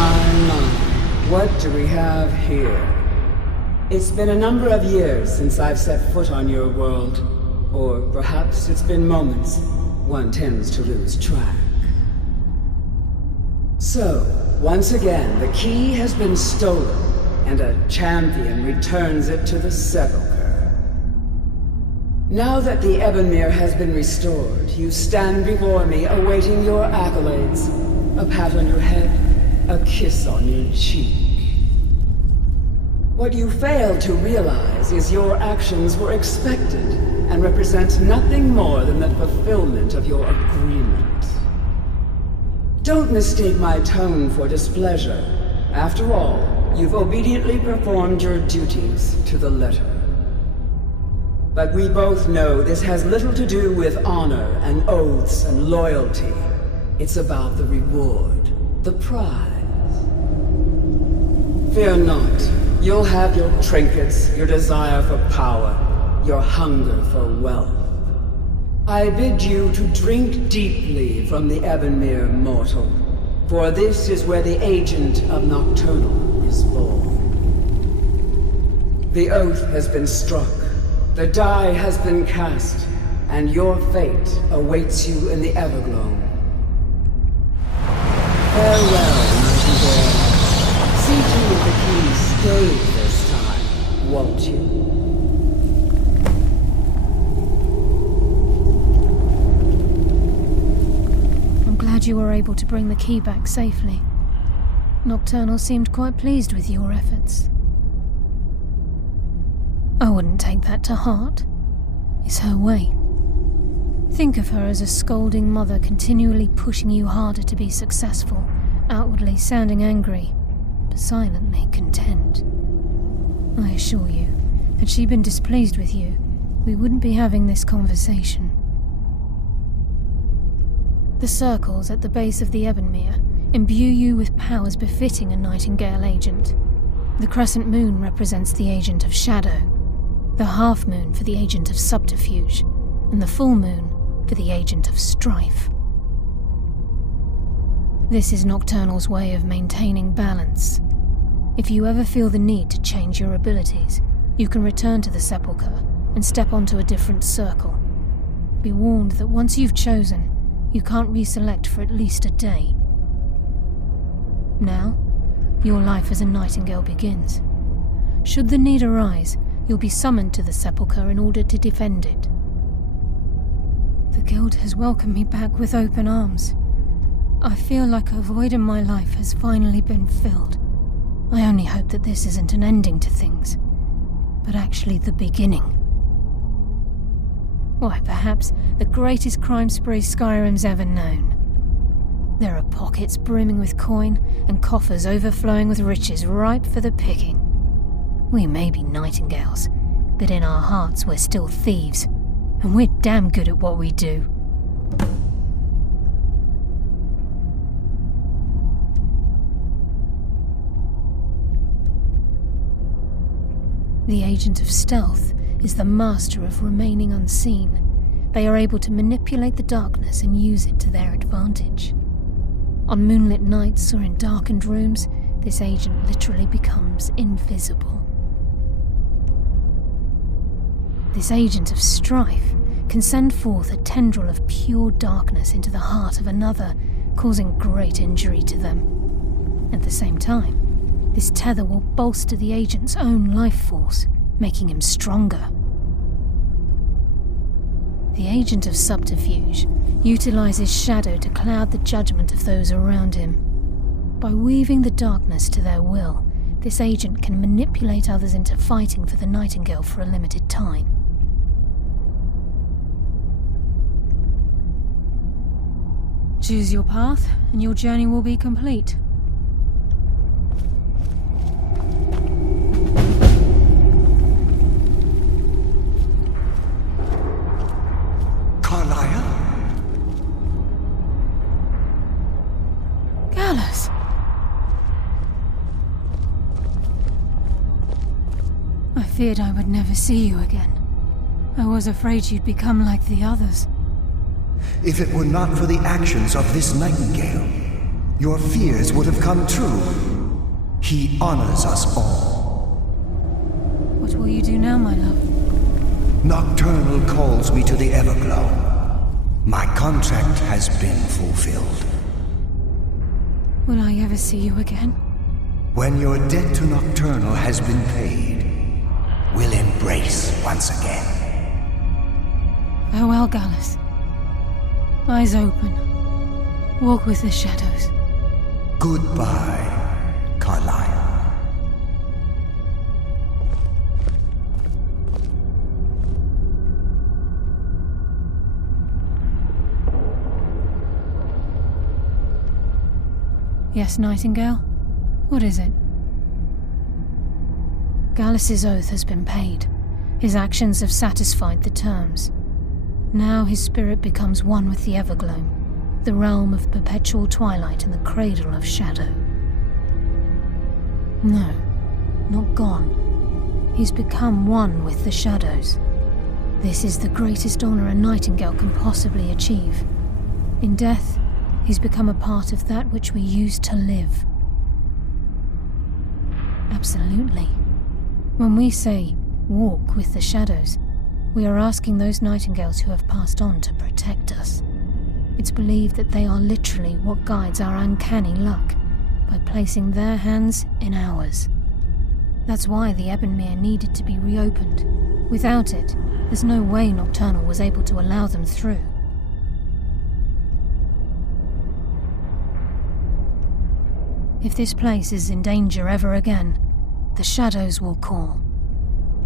My, what do we have here? It's been a number of years since I've set foot on your world. Or perhaps it's been moments. One tends to lose track. So, once again, the key has been stolen, and a champion returns it to the sepulchre. Now that the Ebonmere has been restored, you stand before me awaiting your accolades. A pat on your head, a kiss on your cheek. What you fail to realize is your actions were expected and represent nothing more than the fulfillment of your agreement. Don't mistake my tone for displeasure. After all, you've obediently performed your duties to the letter. But we both know this has little to do with honor and oaths and loyalty. It's about the reward, the prize. Fear not. You'll have your trinkets, your desire for power, your hunger for wealth. I bid you to drink deeply from the Ebonmere mortal, for this is where the agent of Nocturnal is born. The oath has been struck, the die has been cast, and your fate awaits you in the Evergloam. Farewell, Nightingale. See to it the keys stay this time, won't you? I'm glad you were able to bring the key back safely. Nocturnal seemed quite pleased with your efforts. I wouldn't take that to heart. It's her way. Think of her as a scolding mother continually pushing you harder to be successful, outwardly sounding angry, but silently content. I assure you, had she been displeased with you, we wouldn't be having this conversation. The circles at the base of the Ebonmere imbue you with powers befitting a Nightingale agent. The crescent moon represents the agent of shadow, the half moon for the agent of subterfuge, and the full moon for the agent of strife. This is Nocturnal's way of maintaining balance. If you ever feel the need to change your abilities, you can return to the sepulchre and step onto a different circle. Be warned that once you've chosen, you can't reselect for at least a day. Now, your life as a Nightingale begins. Should the need arise, you'll be summoned to the sepulchre in order to defend it. The Guild has welcomed me back with open arms. I feel like a void in my life has finally been filled. I only hope that this isn't an ending to things, but actually the beginning. Why, perhaps the greatest crime spree Skyrim's ever known. There are pockets brimming with coin and coffers overflowing with riches ripe for the picking. We may be Nightingales, but in our hearts we're still thieves, and we're damn good at what we do. The agent of stealth is the master of remaining unseen. They are able to manipulate the darkness and use it to their advantage. On moonlit nights or in darkened rooms, this agent literally becomes invisible. This agent of strife can send forth a tendril of pure darkness into the heart of another, causing great injury to them. At the same time, this tether will bolster the agent's own life force, making him stronger. The agent of subterfuge utilizes shadow to cloud the judgment of those around him. By weaving the darkness to their will, this agent can manipulate others into fighting for the Nightingale for a limited time. Choose your path, and your journey will be complete. I feared I would never see you again. I was afraid you'd become like the others. If it were not for the actions of this Nightingale, your fears would have come true. He honors us all. What will you do now, my love? Nocturnal calls me to the Everglow. My contract has been fulfilled. Will I ever see you again? When your debt to Nocturnal has been paid, we'll embrace once again. Farewell, Gallus. Eyes open. Walk with the shadows. Goodbye, Carlyle. Yes, Nightingale? What is it? Gallus's oath has been paid. His actions have satisfied the terms. Now his spirit becomes one with the Everglow, the realm of perpetual twilight and the cradle of shadow. No, not gone. He's become one with the shadows. This is the greatest honor a Nightingale can possibly achieve. In death, he's become a part of that which we used to live. Absolutely. When we say, walk with the shadows, we are asking those Nightingales who have passed on to protect us. It's believed that they are literally what guides our uncanny luck, by placing their hands in ours. That's why the Ebonmere needed to be reopened. Without it, there's no way Nocturnal was able to allow them through. If this place is in danger ever again, the shadows will call.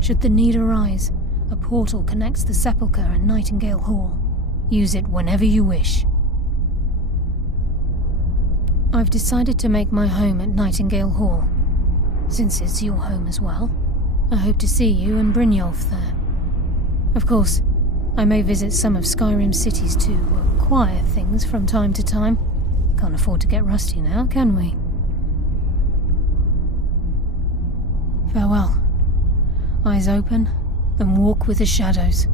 Should the need arise, a portal connects the Sepulchre and Nightingale Hall. Use it whenever you wish. I've decided to make my home at Nightingale Hall. Since it's your home as well, I hope to see you and Brynjolf there. Of course, I may visit some of Skyrim's cities to acquire things from time to time. Can't afford to get rusty now, can we? Farewell. Eyes open, and walk with the shadows.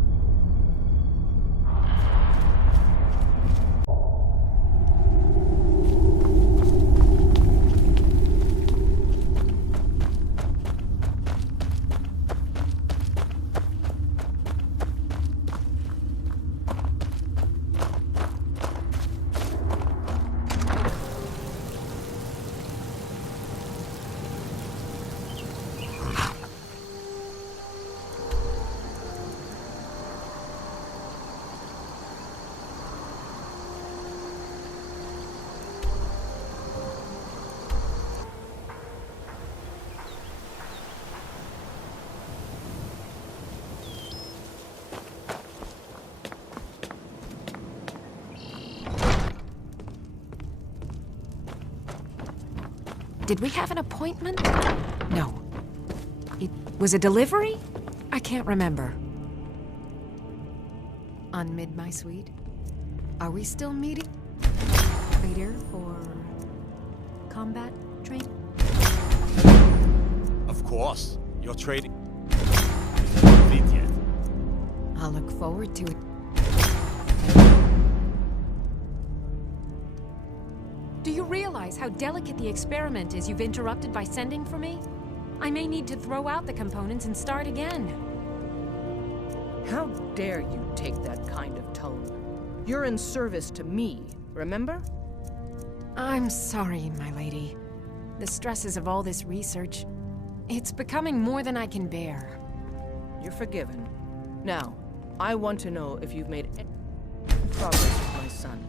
Did we have an appointment? No. It was a delivery? I can't remember. Unmid my suite? Are we still meeting? Later for combat training? Of course. Your trading isn't complete yet. I'll look forward to it. Do you realize how delicate the experiment is you've interrupted by sending for me? I may need to throw out the components and start again. How dare you take that kind of tone? You're in service to me, remember? I'm sorry, my lady. The stresses of all this research, it's becoming more than I can bear. You're forgiven. Now, I want to know if you've made any progress with my son.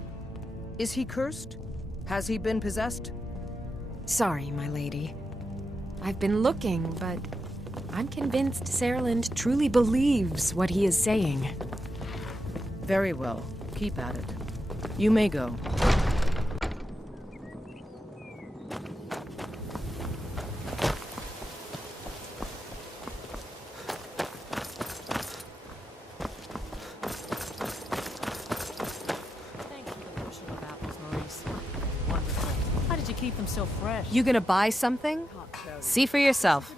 Is he cursed? Has he been possessed? Sorry, my lady. I've been looking, but I'm convinced Serland truly believes what he is saying. Very well. Keep at it. You may go. Keep them so fresh. You gonna buy something? See for yourself.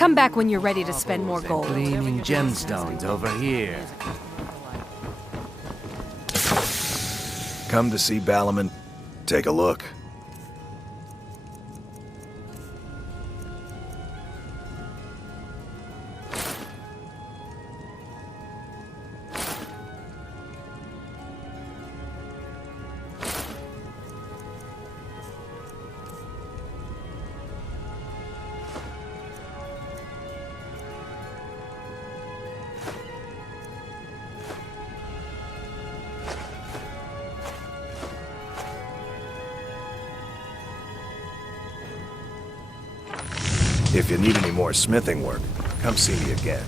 Come back when you're ready to spend more gold. Gleaming gemstones over here. Come to see Balliman? Take a look. If you need any more smithing work, come see me again.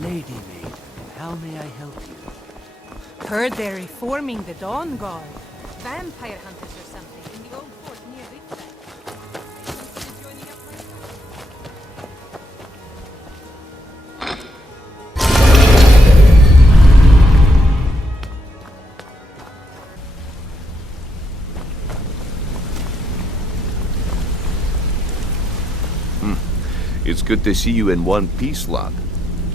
Lady maid, how may I help you? Heard they're reforming the Dawn Guard. Vampire hunters or something in the old fort near Riftbank. It's good to see you in one piece, lad.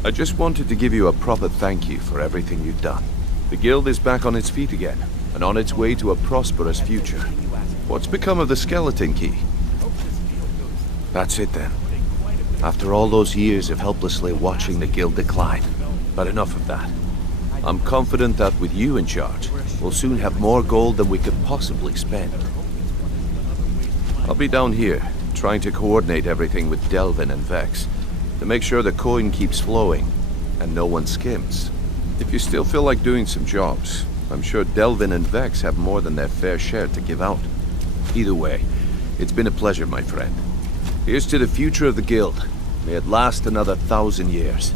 I just wanted to give you a proper thank you for everything you've done. The guild is back on its feet again, and on its way to a prosperous future. What's become of the skeleton key? That's it then. After all those years of helplessly watching the guild decline. But enough of that. I'm confident that with you in charge, we'll soon have more gold than we could possibly spend. I'll be down here, trying to coordinate everything with Delvin and Vex, to make sure the coin keeps flowing, and no one skims. If you still feel like doing some jobs, I'm sure Delvin and Vex have more than their fair share to give out. Either way, it's been a pleasure, my friend. Here's to the future of the guild. May it last another 1,000 years.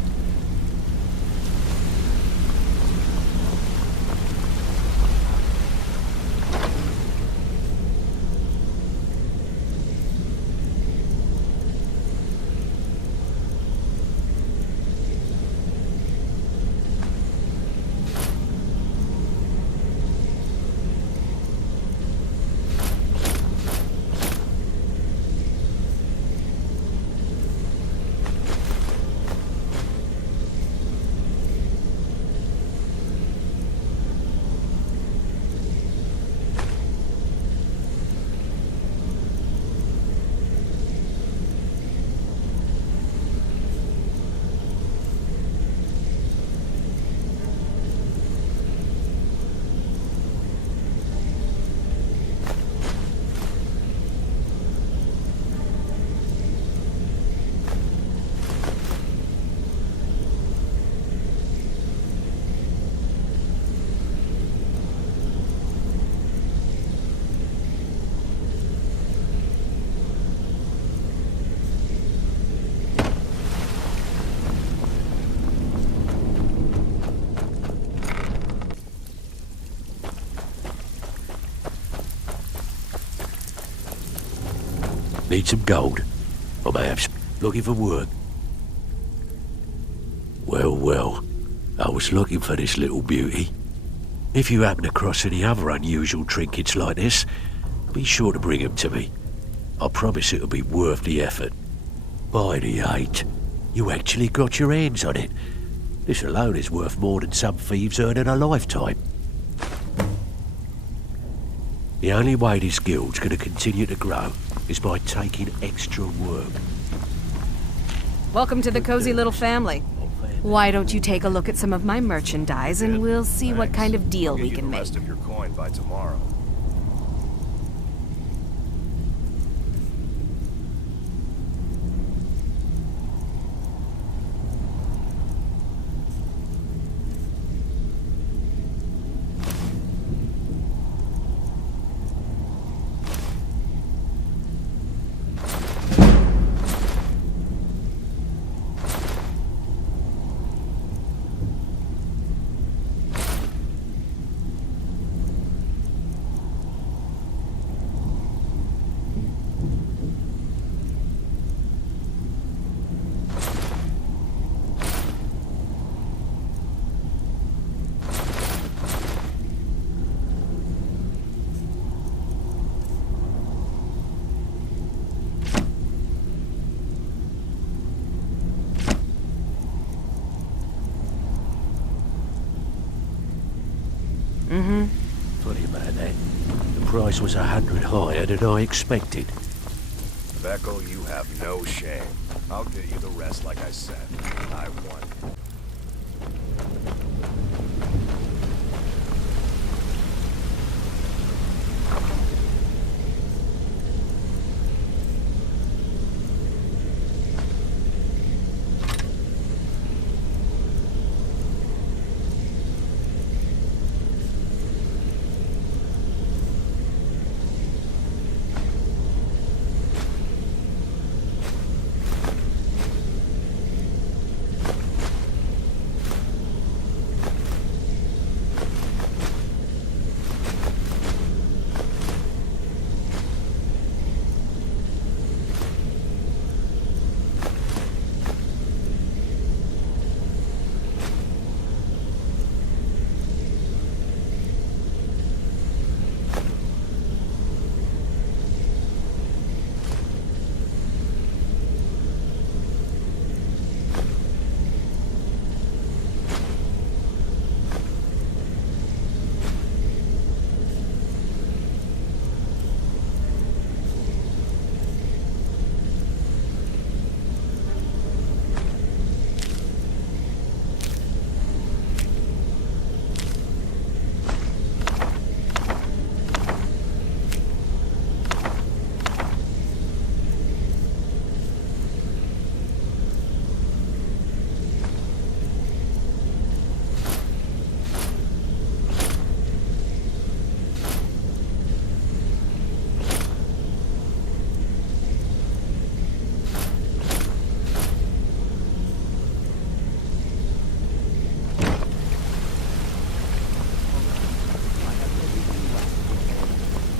Need some gold? Or perhaps looking for work? Well, I was looking for this little beauty. If you happen across any other unusual trinkets like this, be sure to bring them to me. I promise it'll be worth the effort. By the 8, you actually got your hands on it. This alone is worth more than some thieves earn in a lifetime. The only way this guild's going to continue to grow is by taking extra work. Welcome to the cozy little family. Why don't you take a look at some of my merchandise and we'll see what kind of deal we can make. I'll get you the rest of your coin by tomorrow. Mm-hmm. Funny about that. The price was 100 higher than I expected. Beckel, you have no shame. I'll get you the rest like I said. I won.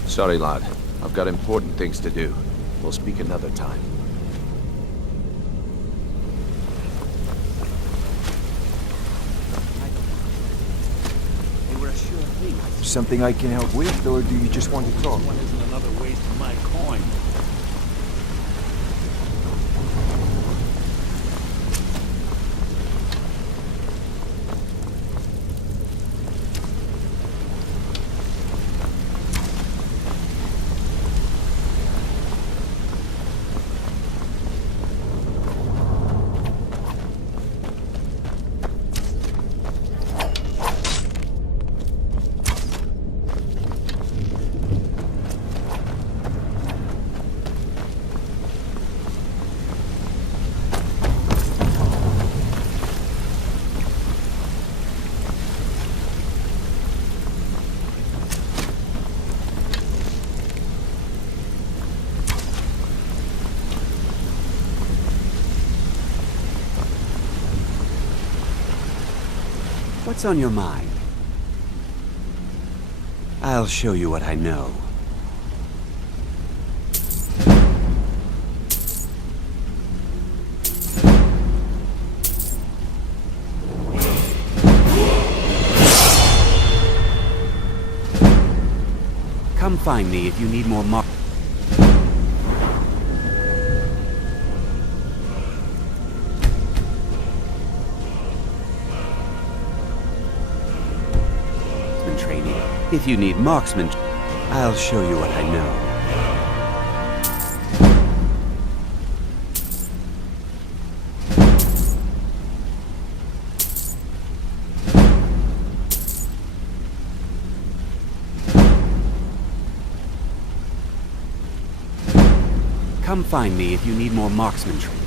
Sorry, lad. I've got important things to do. We'll speak another time. Something I can help with, or do you just want to talk? One isn't another waste of my coin. What's on your mind? I'll show you what I know. Come find me if you need more mark. Training. If you need marksman, I'll show you what I know. Come find me if you need more marksman training.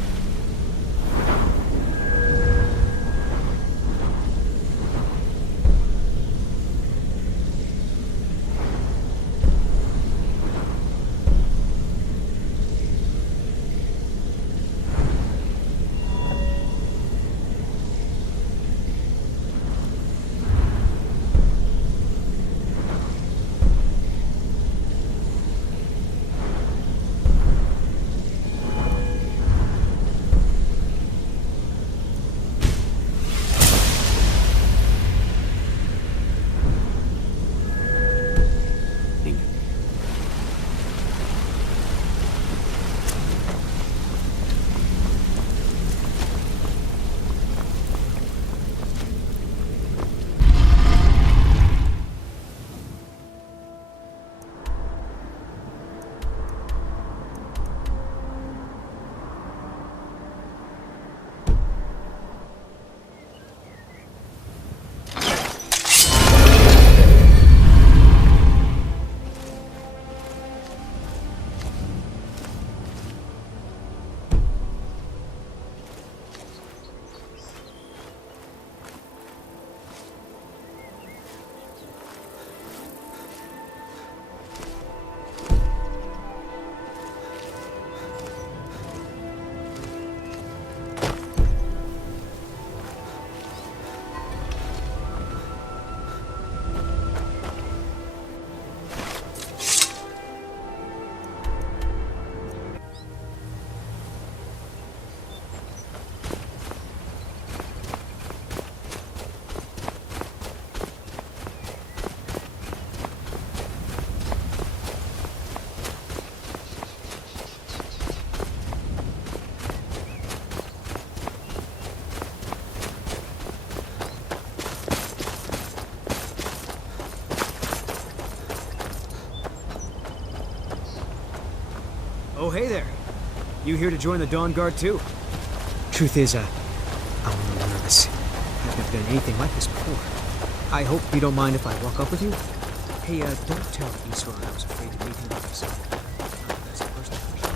Oh, hey there. You here to join the Dawn Guard, too? Truth is, I'm a little nervous. I've never done anything like this before. I hope you don't mind if I walk up with you? Hey, don't tell Isran I was afraid to meet him myself. That's the first impression.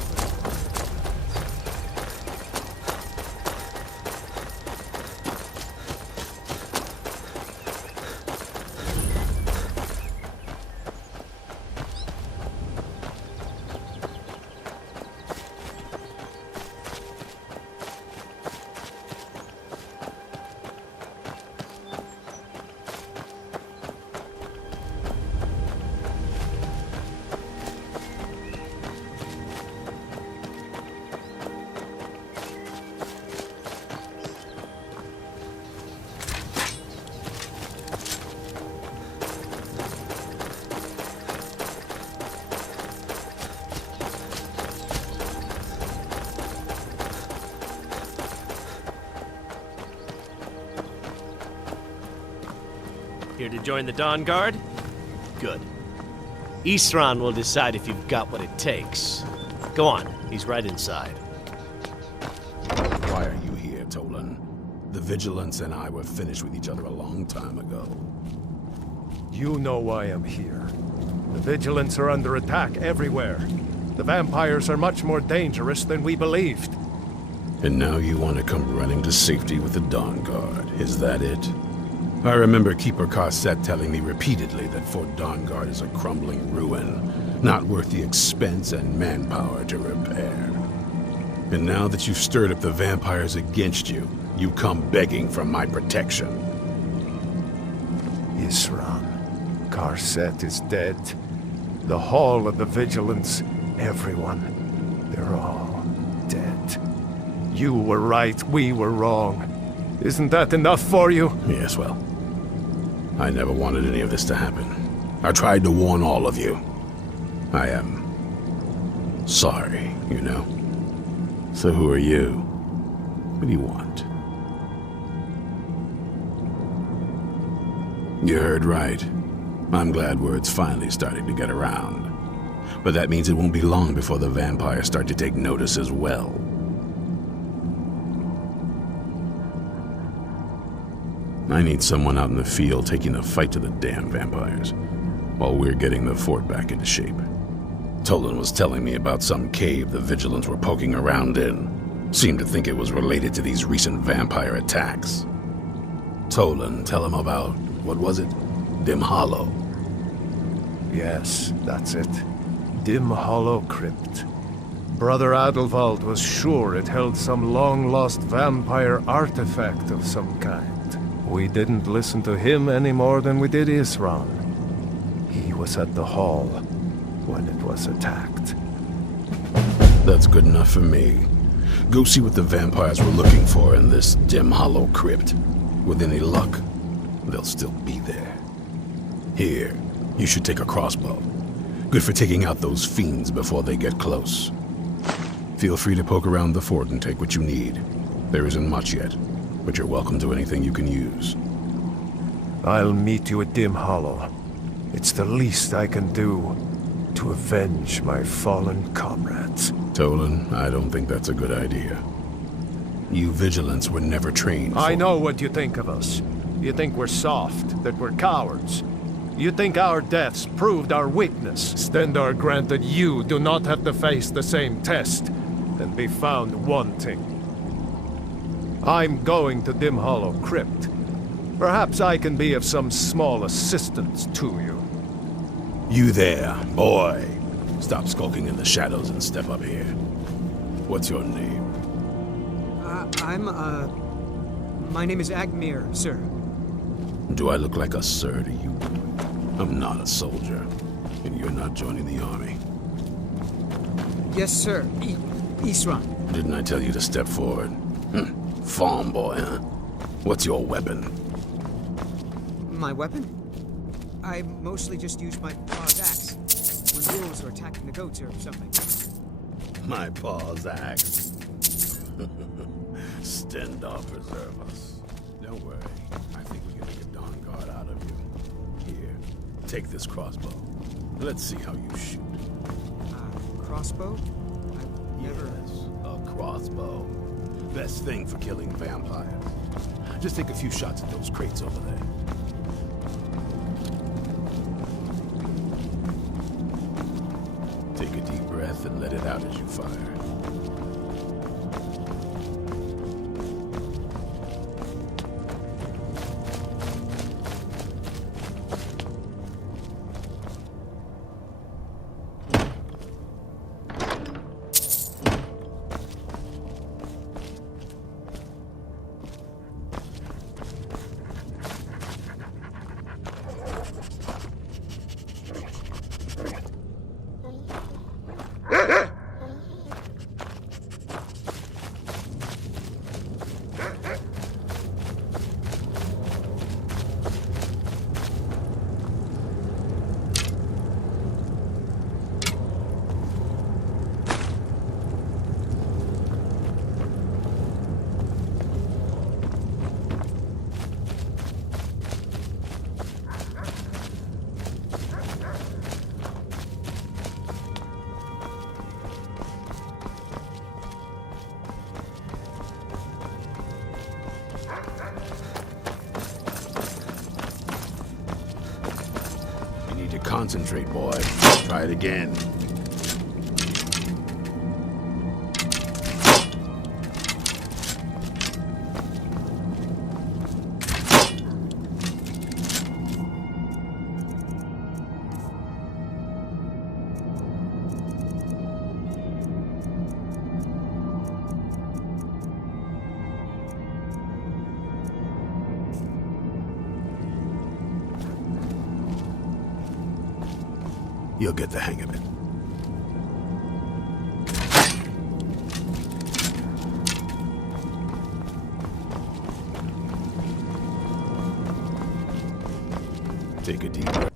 Here to join the Dawn Guard? Good. Isran will decide if you've got what it takes. Go on, he's right inside. Why are you here, Tolan? The Vigilance and I were finished with each other a long time ago. You know why I'm here. The Vigilance are under attack everywhere. The vampires are much more dangerous than we believed. And now you want to come running to safety with the Dawn Guard. Is that it? I remember Keeper Carset telling me repeatedly that Fort Dawn Guard is a crumbling ruin, not worth the expense and manpower to repair. And now that you've stirred up the vampires against you, you come begging for my protection. Isran, Carset is dead. The Hall of the Vigilance, everyone, they're all dead. You were right, we were wrong. Isn't that enough for you? Yes, well, I never wanted any of this to happen. I tried to warn all of you. I am sorry, you know. So who are you? What do you want? You heard right. I'm glad word's finally starting to get around. But that means it won't be long before the vampires start to take notice as well. I need someone out in the field taking the fight to the damn vampires, while we're getting the fort back into shape. Tolan was telling me about some cave the Vigilants were poking around in. Seemed to think it was related to these recent vampire attacks. Tolan, tell him about, what was it? Dim Hollow. Yes, that's it. Dim Hollow Crypt. Brother Adelwald was sure it held some long-lost vampire artifact of some kind. We didn't listen to him any more than we did Isran. He was at the hall when it was attacked. That's good enough for me. Go see what the vampires were looking for in this Dim Hollow Crypt. With any luck, they'll still be there. Here, you should take a crossbow. Good for taking out those fiends before they get close. Feel free to poke around the fort and take what you need. There isn't much yet, but you're welcome to anything you can use. I'll meet you at Dim Hollow. It's the least I can do to avenge my fallen comrades. Tolan, I don't think that's a good idea. You Vigilants were never trained for... I know what you think of us. You think we're soft, that we're cowards. You think our deaths proved our weakness. Stendarr granted you do not have to face the same test and be found wanting. I'm going to Dim Hollow Crypt. Perhaps I can be of some small assistance to you. You there, boy. Stop skulking in the shadows and step up here. What's your name? My name is Agmir, sir. Do I look like a sir to you? I'm not a soldier, and you're not joining the army. Yes, sir. Isran. Didn't I tell you to step forward? Farm boy, huh? What's your weapon? My weapon? I mostly just use my paw's axe when wolves are attacking the goats or something. My paw's axe. Stendarr preserve us. Don't worry. I think we can make a Dawn Guard out of you. Here, take this crossbow. Let's see how you shoot. Crossbow? I Yes, a crossbow. Best thing for killing vampires. Just take a few shots at those crates over there. Take a deep breath and let it out as you fire. Concentrate, boy. Try it again. You'll get the hang of it. Take a deep breath.